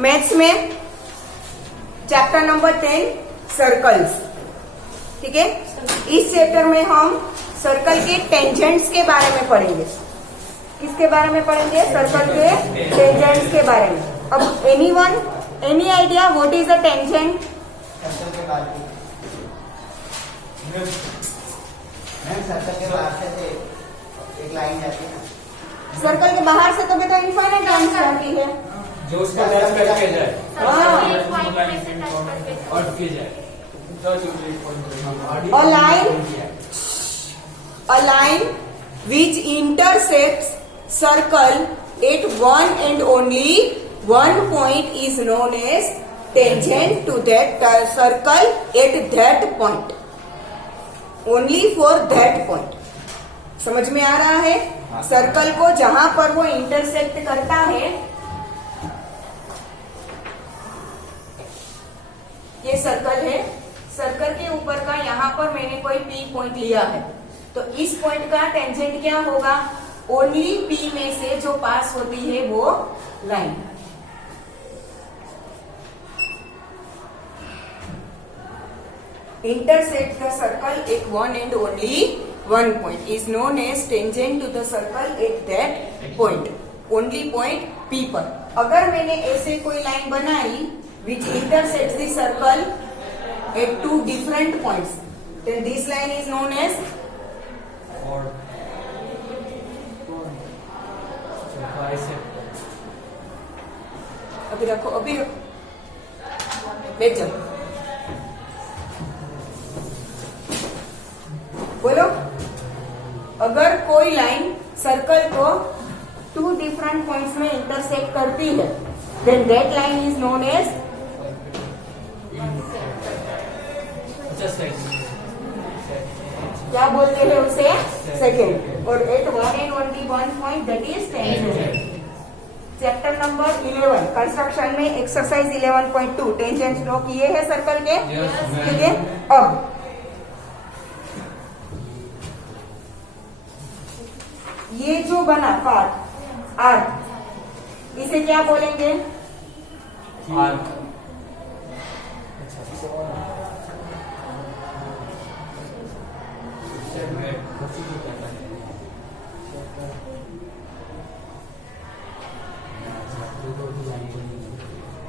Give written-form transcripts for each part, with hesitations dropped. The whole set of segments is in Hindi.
मैथ्स में चैप्टर नंबर 10 सर्कल्स। ठीक है, इस चैप्टर में हम सर्कल के टेंजेंट्स के बारे में पढ़ेंगे। किसके बारे में पढ़ेंगे? सर्कल के टेंजेंट्स के बारे में। अब any idea what is a tangent? Circle के बाहर से एक लाइन जाती है ना। सर्कल के बाहर से तो बेटा इनफाइनाइट लाइन जाती है जो उसको टच करके जाए और के जाए। A line which intersects circle at one and only one point is known as tangent to that circle at that point. Only for that point. समझ में आ रहा है? सर्कल को जहां पर वो इंटरसेक्ट करता है, ये सर्कल है, सर्कल के ऊपर का यहाँ पर मैंने कोई P पॉइंट लिया है, तो इस पॉइंट का टेंजेंट क्या होगा? ओनली P में से जो पास होती है वो line. Intersect the circle at one and only one point is known as tangent to the circle at that point. Only point P पर। अगर मैंने ऐसे कोई लाइन बनाई which intersects the circle at two different points, then this line is known as अभी रखो, बैठ जाओ, बोलो। अगर कोई लाइन सर्कल को टू डिफरेंट पॉइंट्स में इंटरसेक्ट करती है, then that line is known as क्या बोलते हैं उसे? सेकेंड। और at one and only one point that is tangent. Chapter number 11 construction में एक्सरसाइज 11.2 टेंजेंट ड्रॉ किए हैं सर्कल के। ठीक है, अब ये जो बना पार्ट आर्क, इसे क्या बोलेंगे? आर्क।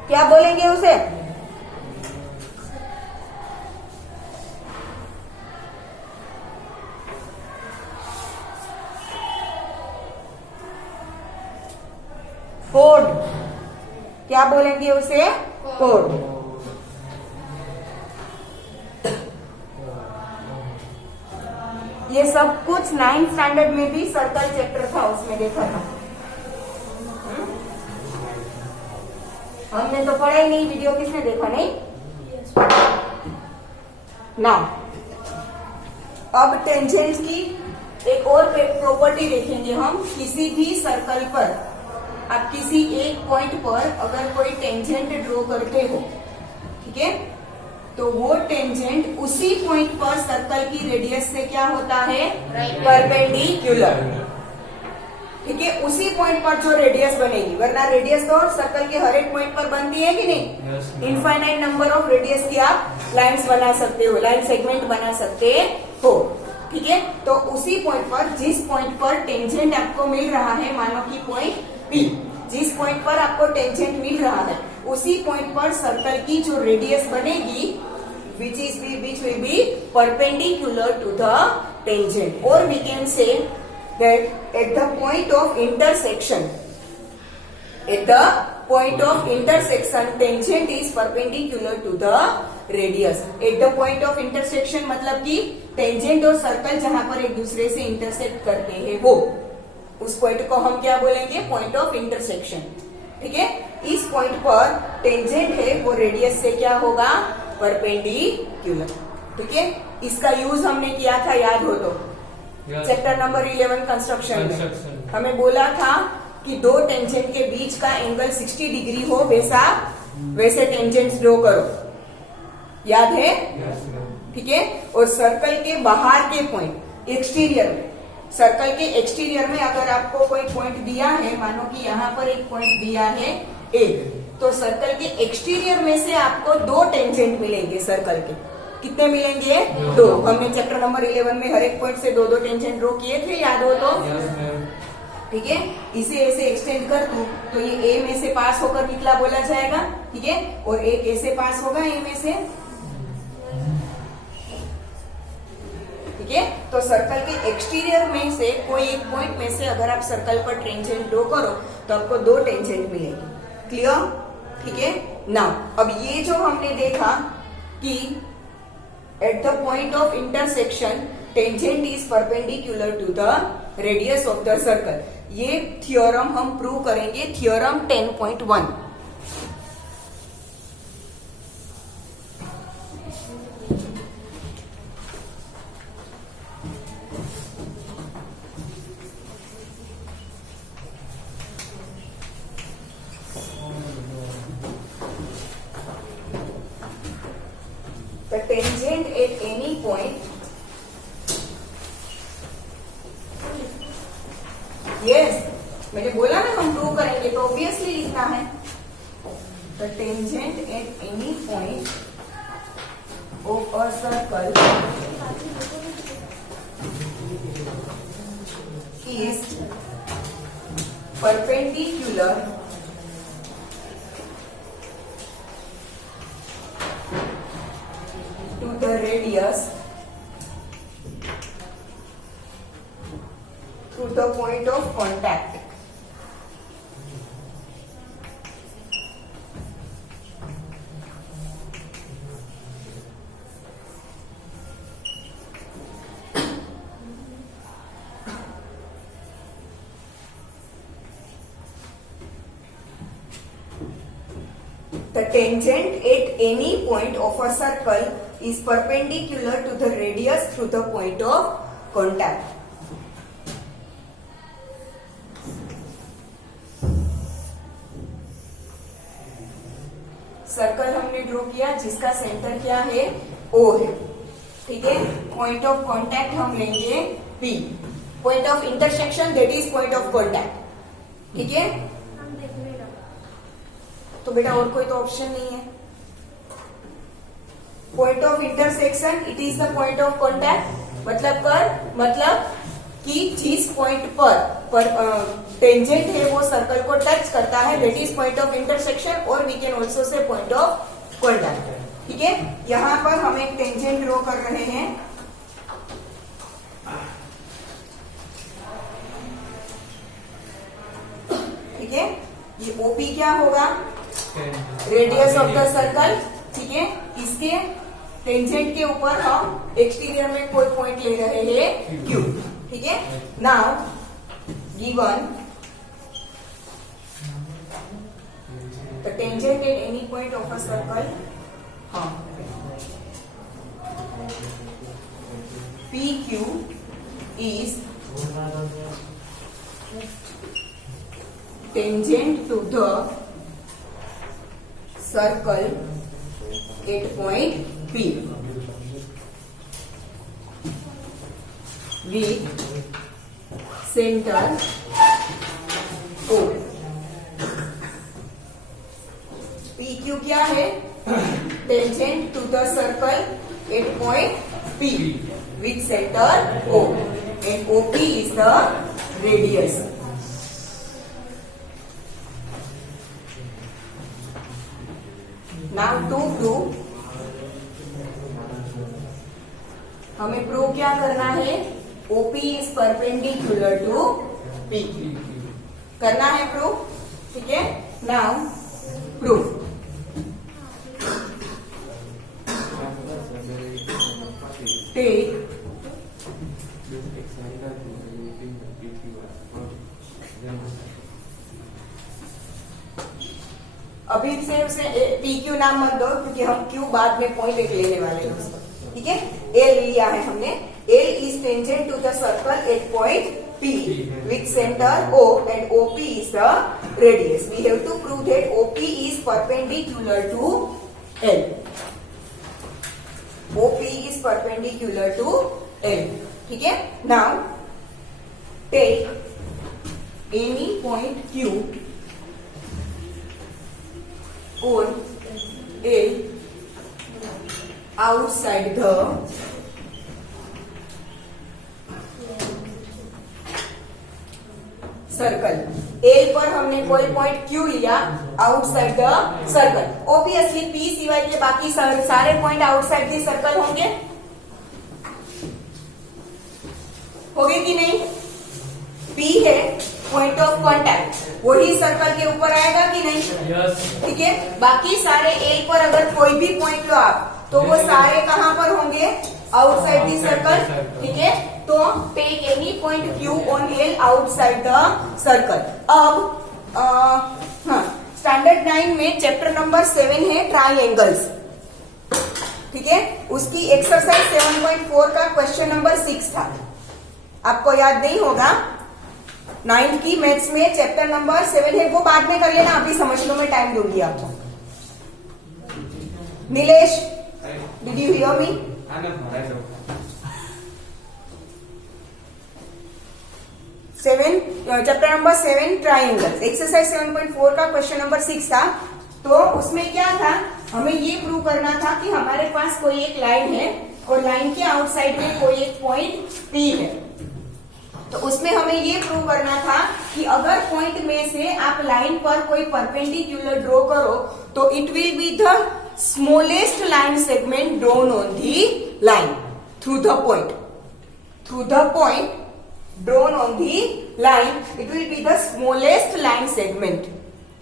क्या बोलेंगे उसे? कोड। क्या बोलेंगे उसे? कोड। ये सब कुछ 9th स्टैंडर्ड में भी सर्कल चैप्टर था, उसमें देखा था। हमने तो पढ़ा ही नहीं, वीडियो किसने देखा? नहीं ना। अब टेंजेंट की एक और प्रॉपर्टी देखेंगे हम। किसी भी सर्कल पर आप किसी एक पॉइंट पर अगर कोई टेंजेंट ड्रॉ करते हो, ठीक है, तो वो टेंजेंट उसी पॉइंट पर सर्कल की रेडियस से क्या होता है? परपेंडिकुलर। ठीक है, उसी पॉइंट पर जो रेडियस बनेगी, वरना रेडियस तो सर्कल के हर एक पॉइंट पर बनती है कि नहीं? इनफाइनाइट नंबर ऑफ रेडियस की आप लाइंस बना सकते हो, लाइन सेगमेंट बना सकते हो। ठीक है, तो उसी पॉइंट पर, जिस पॉइंट पर टेंजेंट आपको मिल रहा है, मानो कि पॉइंट P, जिस पॉइंट पर आपको टेंजेंट मिल रहा है, उसी पॉइंट पर सर्कल की जो रेडियस बनेगी which will be perpendicular to the tangent, or we can say that at the point of intersection, tangent is perpendicular to the radius. At the point of intersection मतलब कि टेंजेंट और सर्कल जहां पर एक दूसरे से इंटरसेक्ट करते हैं, वो उस पॉइंट को हम क्या बोलेंगे? Point of intersection. ठीक है, इस पॉइंट पर टेंजेंट है, वो रेडियस से क्या होगा? परपेंडिकुलर। ठीक है, इसका यूज हमने किया था, याद हो तो, चैप्टर नंबर 11 कंस्ट्रक्शन में हमें बोला था कि दो टेंजेंट के बीच का एंगल 60 डिग्री हो, वैसे टेंजेंट्स ड्रॉ करो। याद है? ठीक है, और सर्कल के बाहर के पॉइंट, एक्सटीरियर में, सर्कल के एक्सटीरियर में अगर आपको कोई पॉइंट दिया है, मानो कि यहाँ पर एक पॉइंट दिया है ए, तो सर्कल के एक्सटीरियर में से आपको 2 टेंजेंट मिलेंगे सर्कल के। कितने मिलेंगे? 2। हमने चैप्टर नंबर 11 में हर एक पॉइंट से 2 टेंजेंट ड्रॉ किए थे, याद हो तो? ठीक है, इसे ऐसे एक्सटेंड कर दूं तो ये ए में से पास होकर निकला बोला जाएगा। ठीक है, और एक ऐसे पास होगा ए में से। ठीक है, तो सर्कल के एक्सटीरियर में से कोई एक पॉइंट में से अगर आप सर्कल पर टेंजेंट ड्रॉ करो तो आपको 2 टेंजेंट मिलेगी। क्लियर? ठीक है, नाउ अब ये जो हमने देखा कि at the point of intersection tangent is perpendicular to the radius of the circle, ये थ्योरम हम प्रूव करेंगे, theorem 10.1। The tangent at any point, yes, मैंने बोला ना हम प्रूव करेंगे तो ऑब्वियसली लिखना है। The tangent at any point of a circle is perpendicular to the radius to the point of contact. The tangent at any point of a circle is perpendicular to the radius through the point of contact. Circle हमने ड्रॉ किया जिसका सेंटर क्या है? O है। ठीक है, पॉइंट ऑफ कांटेक्ट हम लेंगे P, point of intersection that is point of contact. ठीक है, तो बेटा और कोई तो ऑप्शन नहीं है। Point of intersection it is the point of contact, मतलब कि जिस पॉइंट पर टेंजेंट है वो सर्कल को टच करता है that is point of intersection, और we can also say point of contact. ठीक है, यहां पर हम एक टेंजेंट ड्रॉ कर रहे हैं। ठीक है, ये OP क्या होगा? Radius of the circle. ठीक है, इसके टेंजेंट के ऊपर हम एक्सटीरियर में कोई पॉइंट ले रहे हैं Q। ठीक है, now given the tangent at any point of a circle, PQ is tangent to the circle at point P with center O। PQ क्या है? Tangent to the circle at point P with center O, and OP is the radius। Now to prove, हमें प्रूव क्या करना है? OP is perpendicular to P करना है प्रूव। ठीक है, नाउ प्रूव। टेक अभी से उसे PQ नाम मत दो क्योंकि हम Q बाद में पॉइंट एक लेने वाले हैं उसको। ठीक है, L लिया है हमने। L is tangent to the circle at point P with center O, and OP is the radius. We have to prove that OP is perpendicular to L. OP is perpendicular to L. ठीक है, now take any point Q on a outside the circle. A पर हमने कोई पॉइंट क्यू लिया outside the circle. Obviously P सिवाय के बाकी सारे पॉइंट आउटसाइड द सर्कल होंगे कि नहीं? पी है पॉइंट ऑफ कांटेक्ट, वही सर्कल के ऊपर आएगा कि नहीं? यस। ठीक है। बाकी सारे ए पर अगर कोई भी पॉइंट लो आप, तो वो सारे कहां पर होंगे? Outside the circle. ठीक है। तो take any point Q on L outside the circle. अब स्टैंडर्ड 9 में चैप्टर नंबर 7 है ट्राइंगल्स। ठीक है। उसकी एक्सरसाइज 7.4 का क्वेश्चन नंबर 6 था। आपको याद नहीं होगा? 9th की मैथ्स में चैप्टर नंबर 7 है, वो बाद में कर लेना, अभी समझ लो, मैं टाइम दूंगी आपको। Nilesh, did you hear me? Chapter number 7 triangle, exercise 7.4 का क्वेश्चन नंबर 6 था। तो उसमें क्या था? हमें ये प्रूव करना था कि हमारे पास कोई एक लाइन है और लाइन के आउटसाइड में कोई एक पॉइंट पी है। तो उसमें हमें ये प्रूव करना था कि अगर पॉइंट में से आप लाइन पर कोई परपेंडिकुलर ड्रॉ करो तो it will be the smallest line segment drawn on the line through the point. Through the point drawn on the line it will be the smallest line segment.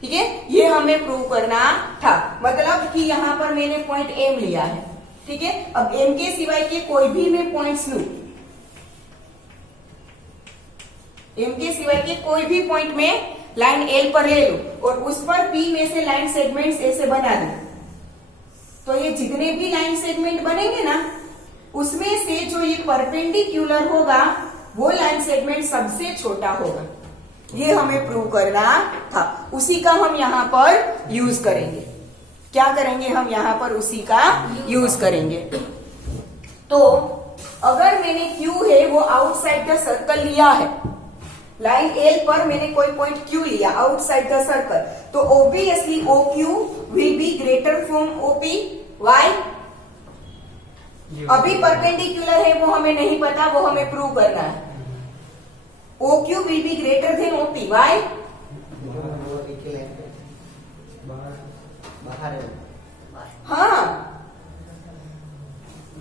ठीक है। ये हमें प्रूव करना था। मतलब कि यहां पर मैंने पॉइंट एम लिया है। ठीक है। अब एम के सिवाय के कोई भी मैं पॉइंट्स लू, एम के सिवाय के कोई भी पॉइंट में लाइन एल पर ले लो और उस पर पी में से लाइन सेगमेंट्स ऐसे बना दे, तो ये जितने भी लाइन सेगमेंट बनेंगे ना, उसमें से जो ये परपेंडिकुलर होगा वो लाइन सेगमेंट सबसे छोटा होगा। ये हमें प्रूव करना था। उसी का हम यहां पर यूज करेंगे। क्या करेंगे? हम यहां पर उसी का यूज करेंगे। तो अगर मैंने क्यू है वो आउटसाइड द सर्कल लिया है, लाइन एल पर मैंने कोई पॉइंट क्यू लिया आउटसाइड द सर्कल, तो obviously O Q will be greater from OP. Why? अभी परपेंडिकुलर है वो हमें नहीं पता, वो हमें प्रूव करना है। O Q will be greater than OP. Why? हाँ,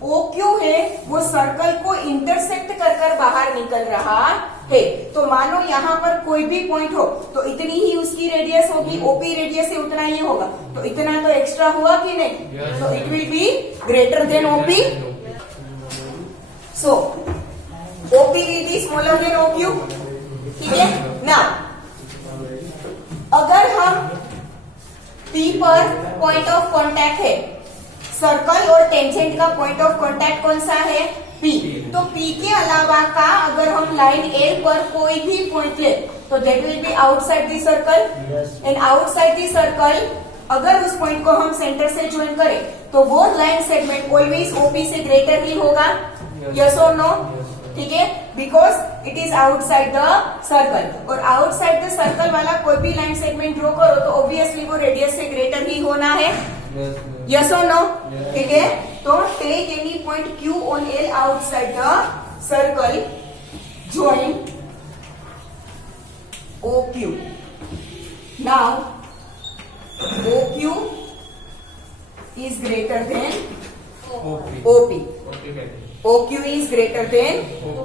ओ क्यू है वो सर्कल को इंटरसेक्ट कर बाहर निकल रहा है। तो मानो यहाँ पर कोई भी पॉइंट हो तो इतनी ही उसकी रेडियस होगी, ओपी रेडियस है उतना ही होगा, तो इतना तो एक्स्ट्रा हुआ कि नहीं? तो it will be greater than OP. So OP will be smaller than O Q. ठीक है ना? अगर हम पी पर पॉइंट ऑफ कांटेक्ट है, सर्कल और टेंजेंट का पॉइंट ऑफ कांटेक्ट कौन सा है? पी। तो पी के अलावा का अगर हम लाइन एल पर कोई भी पॉइंट ले तो that will be outside the circle. And outside the circle अगर उस पॉइंट को हम सेंटर से ज्वाइन करें तो वो लाइन सेगमेंट ऑलवेज ओपी से ग्रेटर ही होगा। यस और नो? ठीक है। Because it is outside the circle, और आउटसाइड द सर्कल वाला कोई भी लाइन सेगमेंट ड्रॉ करो तो ऑब्वियसली वो रेडियस से ग्रेटर ही होना है। यस और नो? ठीक है। तो take any point Q on L outside the circle, join O Q. Now O Q is greater than OP. OQ is greater than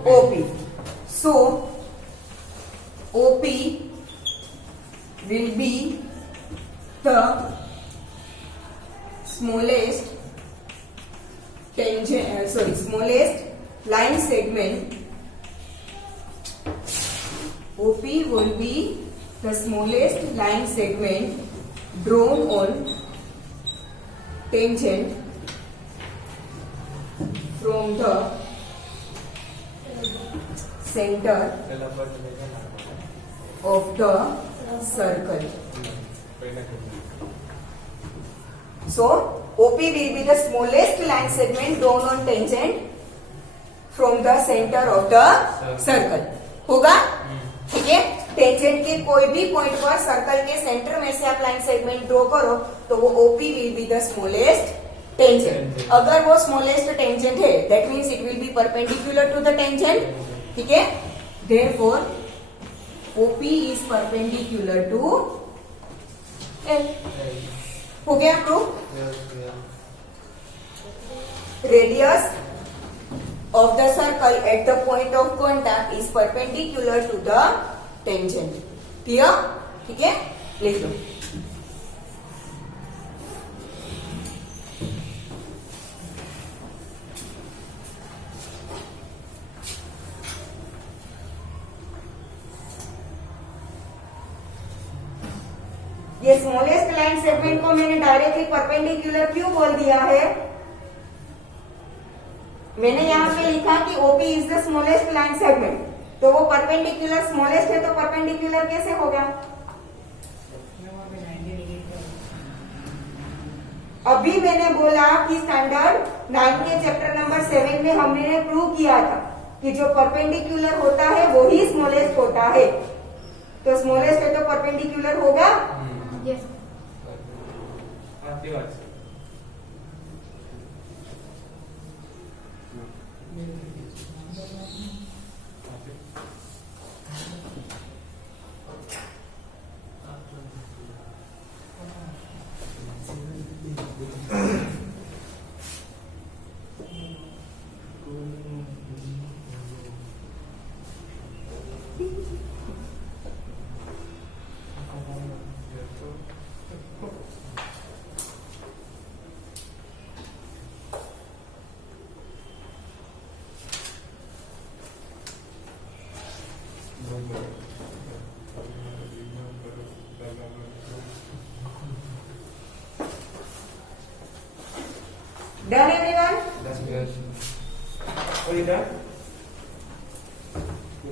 OP. So OP will be the smallest smallest line segment. OP will be the smallest line segment drawn on tangent from the center of the circle. So OP will be the smallest line segment drawn on tangent from the center of the circle. होगा? ठीक है। टेंजेंट के कोई भी पॉइंट पर सर्कल के सेंटर में से आप लाइन सेगमेंट ड्रॉ करो तो वो OP will be the smallest tangent. अगर वो स्मॉलेस्ट टेंजेंट है that means it will be perpendicular to the tangent, ठीक है। Therefore OP is perpendicular to L. हो गया proof. Radius of the circle at the point of contact is perpendicular to the tangent. Clear? ठीक है, लिख लो। ये स्मॉलेस्ट लाइन सेगमेंट को मैंने डायरेक्टली परपेंडिकुलर क्यों बोल दिया है? मैंने यहाँ पे लिखा कि OP is the smallest line segment, तो वो परपेंडिकुलर स्मॉलेस्ट है तो परपेंडिकुलर कैसे हो गया? अभी मैंने बोला कि स्टैंडर्ड 9 के चैप्टर नंबर 7 में हमने प्रूव किया था कि जो परपेंडिकुलर होता है वो ही स्मॉलेस्ट होता है, तो स्मॉलेस्ट है तो परपेंडिकुलर होगा। यस आपकी बात से। Done everyone?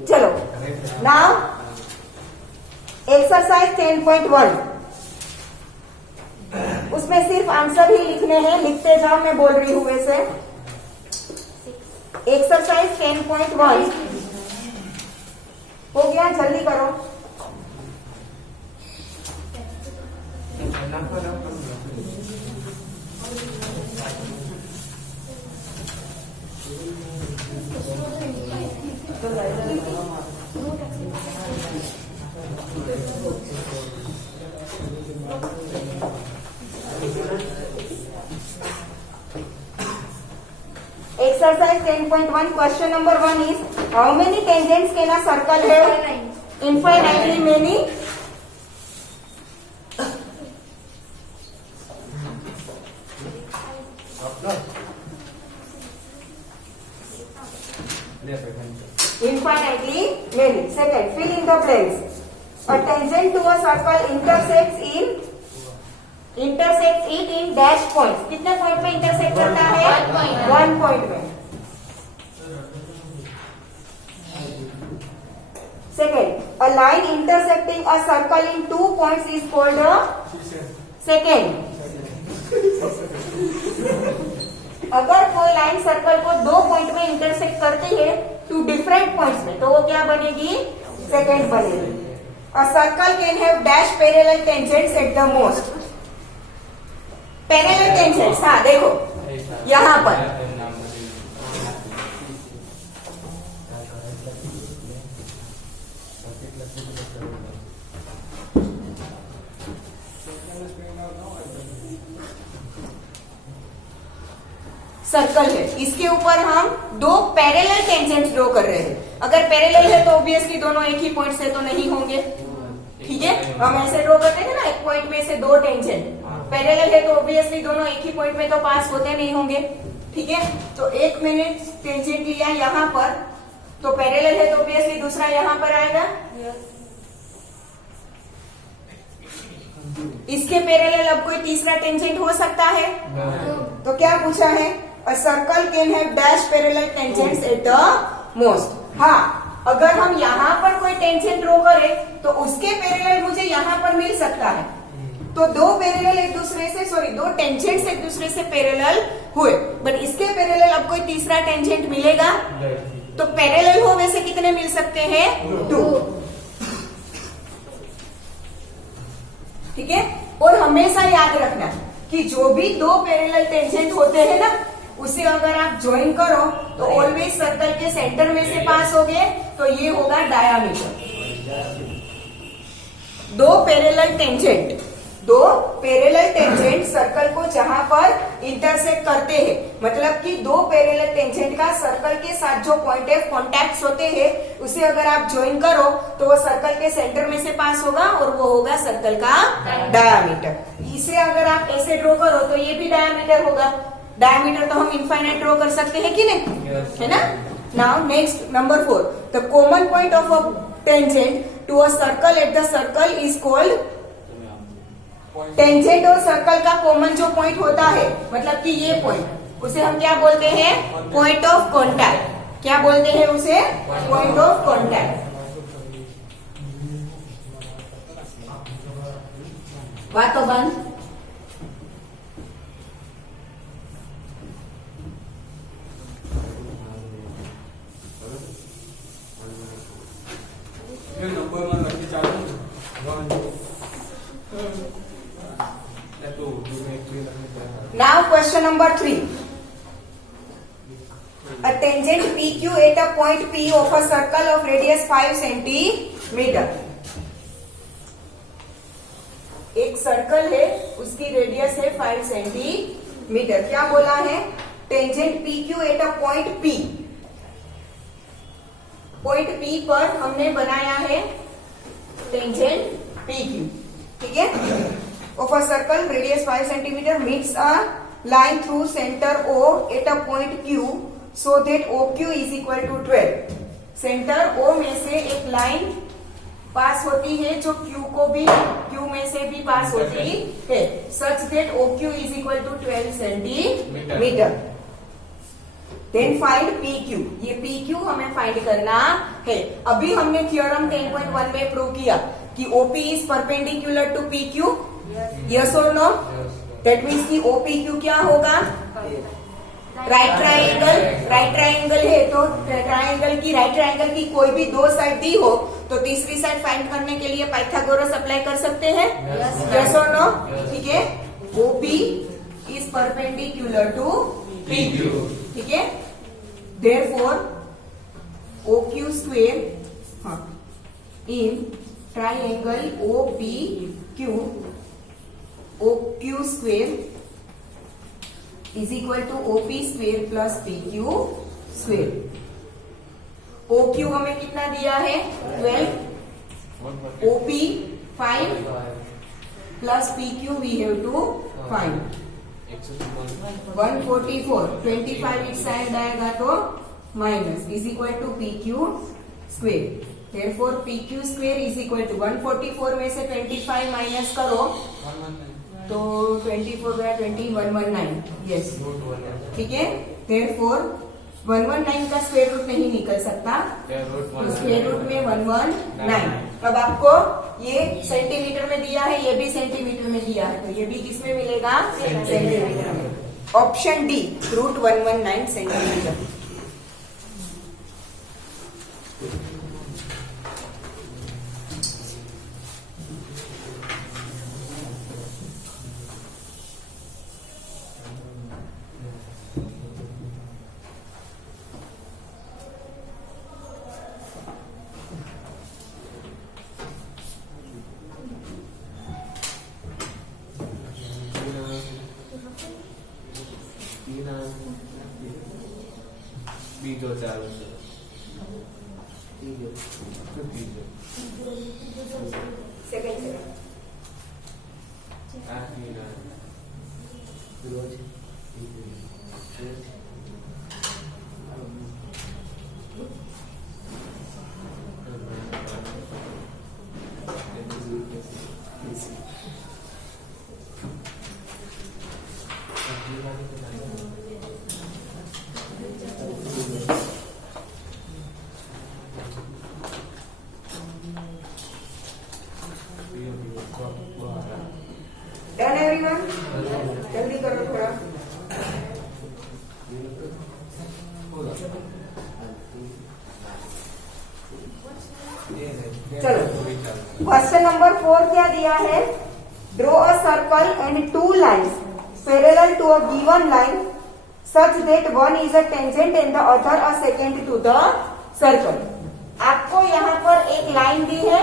चलो नाउ एक्सरसाइज 10.1, उसमें सिर्फ आंसर ही लिखने हैं, लिखते जाओ, मैं बोल रही हूँ वैसे। एक्सरसाइज 10.1 हो गया, जल्दी करो। Exercise 10.1 question number 1 is how many tangents can a circle have? Infinitely many. Infinitely many. Second, fill in the blanks. A tangent to a circle intersects it in dash points. कितने पॉइंट में इंटरसेक्ट करता है? 1 पॉइंट में। Second, a line intersecting a circle in 2 points is called a second. अगर कोई लाइन सर्कल को 2 पॉइंट में इंटरसेक्ट करती है 2 डिफरेंट पॉइंट्स में, तो वो क्या बनेगी? सेकेंड बनेगी। A circle can have dash parallel tangents at the most. Parallel tangents, हाँ देखो यहाँ पर सर्कल है, इसके ऊपर हम 2 पैरेलल टेंजेंट्स ड्रॉ कर रहे हैं। अगर पैरेलल है तो ऑब्वियसली दोनों एक ही पॉइंट से तो नहीं होंगे, ठीक है। हम ऐसे ड्रॉ करते हैं ना, एक पॉइंट में से 2 टेंजेंट। पैरेलल है तो ऑब्वियसली दोनों एक ही पॉइंट में तो पास होते नहीं होंगे, ठीक है। तो एक मैंने टेंजेंट लिया यहाँ पर, तो पैरेलल है तो ऑब्वियसली दूसरा यहाँ पर आएगा। इसके पैरेलल अब कोई तीसरा टेंजेंट हो सकता है? तो क्या पूछा है? A circle can have dash parallel tangents at the most. हाँ, अगर हम यहाँ पर कोई टेंजेंट ड्रॉ करें तो उसके पैरेलल मुझे यहाँ पर मिल सकता है। तो 2 पैरेलल एक दूसरे से, सॉरी 2 टेंजेंट्स एक दूसरे से पैरेलल हुए, बट इसके पैरेलल अब कोई तीसरा टेंजेंट मिलेगा? तो पैरेलल हो वैसे कितने मिल सकते हैं? 2। ठीक है। और हमेशा याद रखना कि जो भी दो पैरेलल टेंजेंट होते हैं ना, उसे अगर आप ज्वाइन करो तो ऑलवेज सर्कल के सेंटर में से पास होगे, तो ये होगा डायामीटर। दो पैरेलल टेंजेंट सर्कल को जहां पर इंटरसेक्ट करते हैं, मतलब कि दो पैरेलल टेंजेंट का सर्कल के साथ जो पॉइंट ऑफ कॉन्टैक्ट होते हैं, उसे अगर आप ज्वाइन करो तो वो सर्कल के सेंटर में से पास होगा और वो होगा सर्कल का डायामीटर। इसे अगर आप ऐसे ड्रॉ करो तो ये भी डायामीटर होगा। डायमीटर तो हम इनफाइनाइट ड्रॉ कर सकते हैं कि नहीं, है ना। Now next number 4, the common point of a tangent to a circle at the circle is called. Tangent और सर्कल का कॉमन जो पॉइंट होता है, मतलब कि ये पॉइंट, उसे हम क्या बोलते हैं, पॉइंट ऑफ कॉन्टैक्ट। क्या बोलते हैं उसे, पॉइंट ऑफ कॉन्टैक्ट। बात तो बंद। नंबर वन लकी चालू Now question number 3. A tangent PQ at a point P of a circle of radius 5 centimeter. एक सर्कल है, उसकी रेडियस है 5 सेंटीमीटर। क्या बोला है, tangent PQ at a point P। Point P पर हमने बनाया है टेंजेंट PQ, ठीक है। Of a circle radius 5 centimetre meets a line through centre O at a point Q so that OQ is equal to 12। Centre O में से एक लाइन पास होती है जो Q में से भी पास होती है, such that OQ is equal to 12 centimetre. Then find PQ। ये PQ हमें फाइंड करना है। अभी हमने थ्योरम 10.1 में प्रूव किया कि OP is perpendicular to PQ, yes और नो। दैट मीन्स कि OPQ क्या होगा, राइट ट्राइंगल है, तो ट्राइंगल की कोई भी दो साइड दी हो तो तीसरी साइड फाइंड करने के लिए पाइथागोरस अप्लाई कर सकते हैं, यस और नो, ठीक है। OP is perpendicular to PQ, ठीक है। Therefore OQ square in triangle OQ square is equal to OP square plus PQ square. OQ हमें कितना दिया है, 12, OP 5 plus PQ we have to find 144। 25 इस साइड आएगा तो minus is equal to PQ square. Therefore PQ square is equal to 144 में से 25 माइनस करो तो 24 गया 20, 119, यस, ठीक है। देयरफॉर 119 का स्क्वायर रूट नहीं निकल सकता, तो स्क्वायर रूट में 119। अब आपको ये सेंटीमीटर में दिया है, ये भी सेंटीमीटर में दिया है, तो ये भी किसमें मिलेगा, सेंटीमीटर में। Option D, root 119 centimetre. Done everyone, जल्दी करो थोड़ा। चलो क्वेश्चन नंबर 4 क्या दिया है, Draw a circle and two lines parallel to a given line such that one is a tangent and the other a secant to the circle. आपको यहाँ पर एक लाइन दी है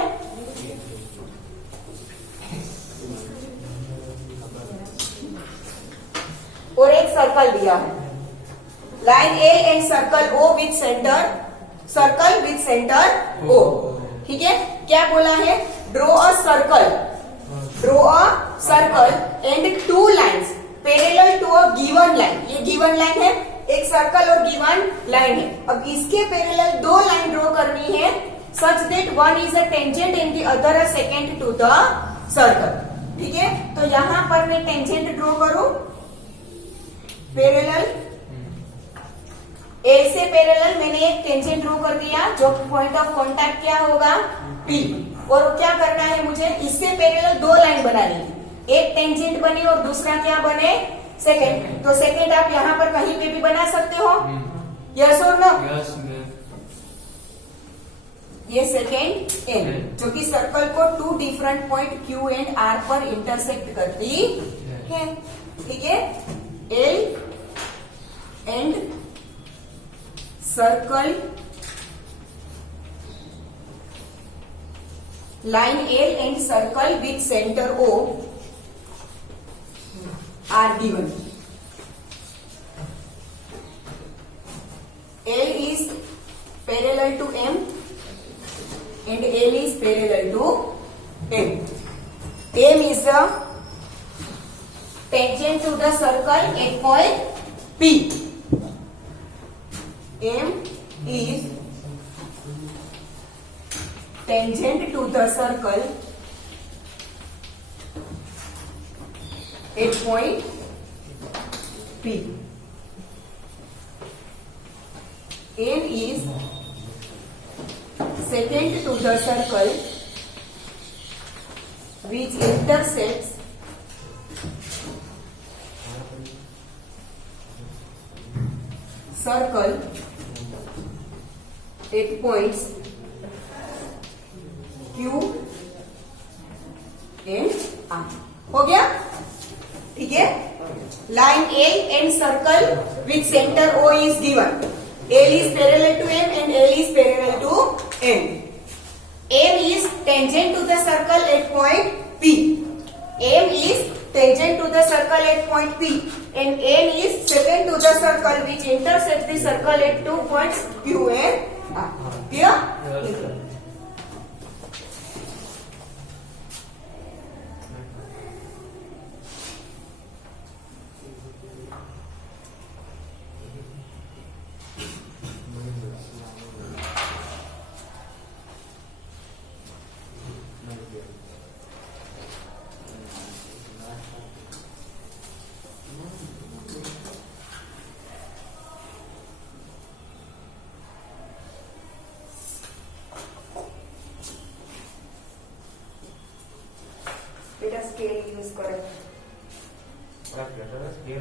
और एक सर्कल दिया है. Line A and circle O with centre O. ठीक है, क्या बोला है? Draw a circle and two lines parallel to a given line. ये गिवन लाइन है, एक सर्कल और गिवन लाइन है. अब इसके पैरेलल दो लाइन ड्रॉ करनी है such that one is a tangent and the other a secant to the circle. ठीक है, तो यहां पर मैं टेंजेंट ड्रॉ करूं. पैरेलल ए से पैरेलल मैंने एक टेंजेंट ड्रॉ कर दिया जो पॉइंट ऑफ कांटेक्ट क्या होगा? पी. और क्या करना है मुझे? इससे पैरेलल दो लाइन बनानी है. एक टेंजेंट बनी और दूसरा क्या बने? सेकेंड. तो सेकेंड आप यहाँ पर कहीं पे भी बना सकते हो. यस और नो? यस. ये सेकेंड एन जो कि सर्कल को two different point Q and R पर इंटरसेक्ट करती है. ठीक है, L and circle line L and circle with center O are given. L is parallel to M and L is parallel to M. M is the tangent to the circle at point P. M is tangent to the circle at point P. N is secant to the circle which intersects circle at points Q and R. हो गया? ठीक है, line L and circle with centre O is given. L is parallel to M and L is parallel to N. M is tangent to the circle at point P. M is tangent to the circle at point P and N is secant to the circle which intersects the circle at two points Q and R. Clear? Yes. बेटा स्केल यूज करो. स्केल